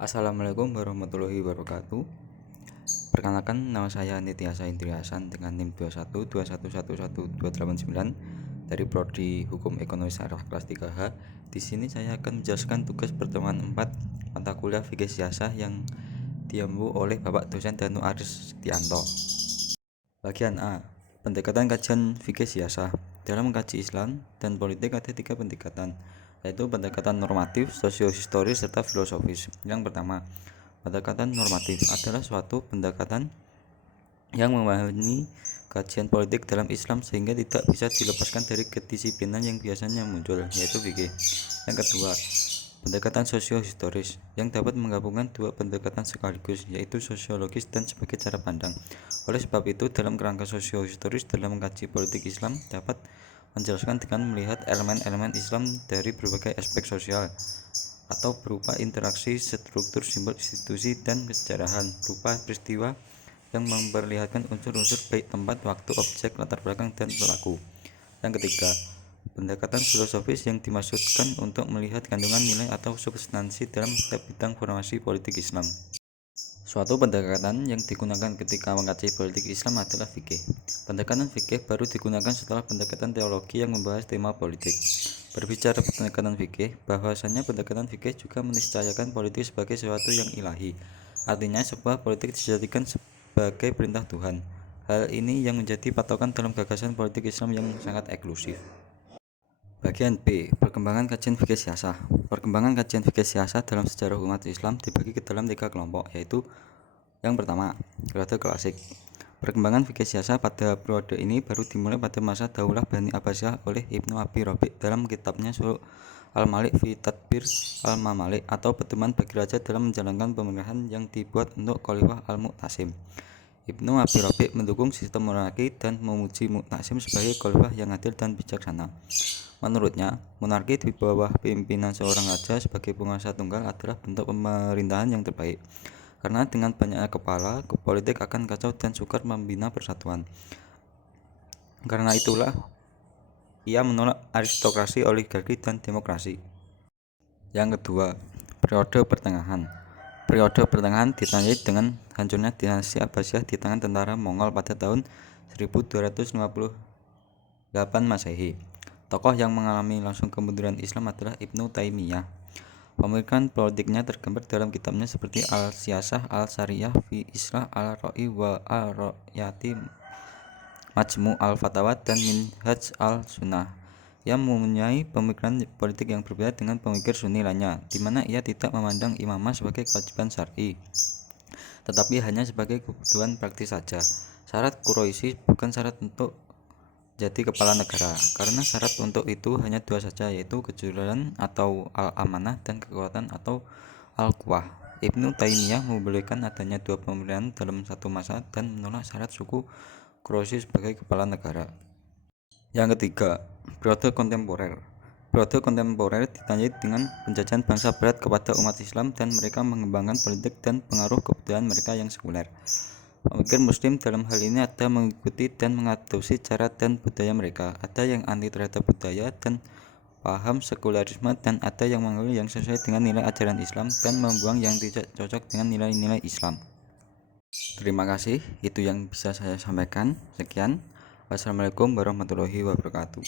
Assalamualaikum warahmatullahi wabarakatuh. Perkenalkan, nama saya Nitiasa Indriasan dengan NIM 2121112899 dari Prodi Hukum Ekonomi Syariah kelas 3H. Di sini saya akan menjelaskan tugas pertemuan 4 mata kuliah fikih siasah yang diampu oleh Bapak dosen Danu Aris Setianto. Bagian A. Pendekatan kajian fikih siasah. Dalam mengkaji Islam dan politik ada 3 pendekatan, yaitu pendekatan normatif, sosiohistoris, serta filosofis. Yang pertama, pendekatan normatif adalah suatu pendekatan yang memahami kajian politik dalam Islam sehingga tidak bisa dilepaskan dari kedisiplinan yang biasanya muncul, yaitu fikih. Yang kedua, pendekatan sosiohistoris yang dapat menggabungkan 2 pendekatan sekaligus, yaitu sosiologis dan sebagai cara pandang. Oleh sebab itu, dalam kerangka sosiohistoris dalam mengkaji politik Islam dapat menjelaskan dengan melihat elemen-elemen Islam dari berbagai aspek sosial atau berupa interaksi, struktur, simbol, institusi, dan kesejarahan berupa peristiwa yang memperlihatkan unsur-unsur baik tempat, waktu, objek, latar belakang, dan pelaku. Yang ketiga, pendekatan filosofis yang dimaksudkan untuk melihat kandungan nilai atau substansi dalam setiap bidang formasi politik Islam. Suatu pendekatan yang digunakan ketika mengkaji politik Islam adalah fikih. Pendekatan fikih baru digunakan setelah pendekatan teologi yang membahas tema politik. Berbicara pendekatan fikih, bahwasanya pendekatan fikih juga meniscayakan politik sebagai sesuatu yang ilahi. Artinya, sebuah politik dijadikan sebagai perintah Tuhan. Hal ini yang menjadi patokan dalam gagasan politik Islam yang sangat eksklusif. Bagian B. Perkembangan kajian fikih siasah. Perkembangan kajian fikih siasah dalam sejarah umat Islam dibagi ke dalam 3 kelompok, yaitu yang pertama, periode klasik. Perkembangan fikih siasah pada periode ini baru dimulai pada masa Daulah Bani Abbasiyah oleh Ibnu Abi Rabi' dalam kitabnya Suluk Al-Malik fi Tadbir Al-Mamalik atau pedoman bagi raja dalam menjalankan pemerintahan yang dibuat untuk Khalifah Al-Mu'tasim. Ibnu Abi Rabi' mendukung sistem monarki dan memuji Mu'tasim sebagai khalifah yang adil dan bijaksana. Menurutnya, monarki di bawah pimpinan seorang raja sebagai penguasa tunggal adalah bentuk pemerintahan yang terbaik. Karena dengan banyaknya kepala, politik akan kacau dan sukar membina persatuan. Karena itulah, ia menolak aristokrasi, oligarki, dan demokrasi. Yang kedua, periode pertengahan. Periode pertengahan ditandai dengan hancurnya dinasti Abbasiyah di tangan tentara Mongol pada tahun 1258 Masehi. Tokoh yang mengalami langsung kemunduran Islam adalah Ibnu Taimiyah. Pemikiran politiknya tergambar dalam kitabnya seperti Al-Siyasah, Al-Syariah fi Islah Al-Ra'i wa Al-Ra'yati, Majmu' Al-Fatawa, dan Minhaj Al-Sunnah, yang mempunyai pemikiran politik yang berbeda dengan pemikir Sunni lainnya, di mana ia tidak memandang imamah sebagai kewajiban syar'i, tetapi hanya sebagai kebutuhan praktis saja. Syarat Quraisy bukan syarat untuk jadi kepala negara, karena syarat untuk itu hanya 2 saja, yaitu kejujuran atau al-amanah dan kekuatan atau al-quwah. Ibnu Taimiyah membolehkan adanya 2 pemerintahan dalam satu masa dan menolak syarat suku Quraisy sebagai kepala negara. Yang ketiga, periode kontemporer. Periode kontemporer ditandai dengan penjajahan bangsa barat kepada umat Islam dan mereka mengembangkan politik dan pengaruh kebudayaan mereka yang sekuler. Pemikir Muslim dalam hal ini ada mengikuti dan mengadopsi cara dan budaya mereka, ada yang anti terhadap budaya dan paham sekulerisme, dan ada yang mengambil yang sesuai dengan nilai ajaran Islam dan membuang yang tidak cocok dengan nilai-nilai Islam. Terima kasih, itu yang bisa saya sampaikan. Sekian. Wassalamualaikum warahmatullahi wabarakatuh.